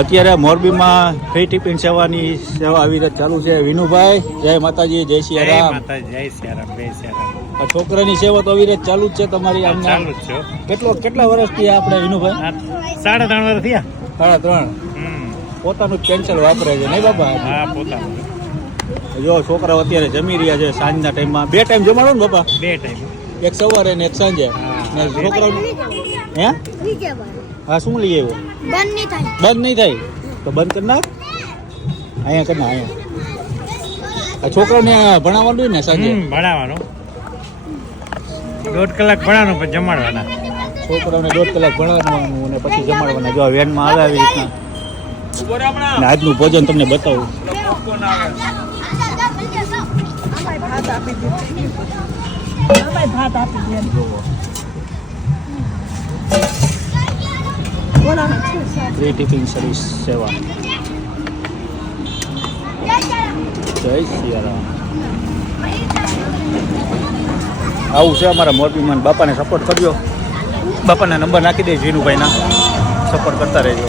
અત્યારે મોરબીમાં free tiffin સેવાની સેવા આવી રીતે ચાલુ છે. વિનુભાઈ જય માતાજી, જય શ્રી રામ. જય શ્રી રામ, જય શ્રી રામ. આ છોકરાની સેવા તો આવી રીતે ચાલુ જ છે તમારી? આમ ચાલુ જ છે. કેટલા વર્ષથી આપણે વિનુભાઈ? 3.5 વર્ષ થયા. 3.5. પોતાનું જ પેન્સિલ વાપરે છે નહીં બાબા? હા, પોતાનું. જો છોકરાઓ અત્યારે જમી રહ્યા છે સાંજના ટાઈમમાં. 2 ટાઈમ જમાડો ને બાપા? 2 ટાઈમ, એક સવારે ને એક સાંજે. ને છોકરાઓ હે હા શું લઈ આવ્યો? બંધ નહીં થાય તો બંધ કરી નાખ. અહીંયા કરી નાખ. અહીંયા છોકરાઓને ભણાવવાનું ને સાંજે? ભણાવવાનું 1.5 કલાક ભણાવવાનું, પછી જમાડવાના. છોકરાઓને 1.5 કલાક ભણાવવાનું અને પછી જમાડવાના. જો વેનમાં આવે આવી રીતના. ને આજનું ભોજન તમને બતાવું. ફ્રી ટિફિન સર્વિસ સેવા. જય શ્રી રામ. આવું છે અમારા મોરબીમાં. બાપાને સપોર્ટ કરજો. બાપાના નંબર નાખી દઈશ વિનુભાઈના. સપોર્ટ કરતા રહેજો.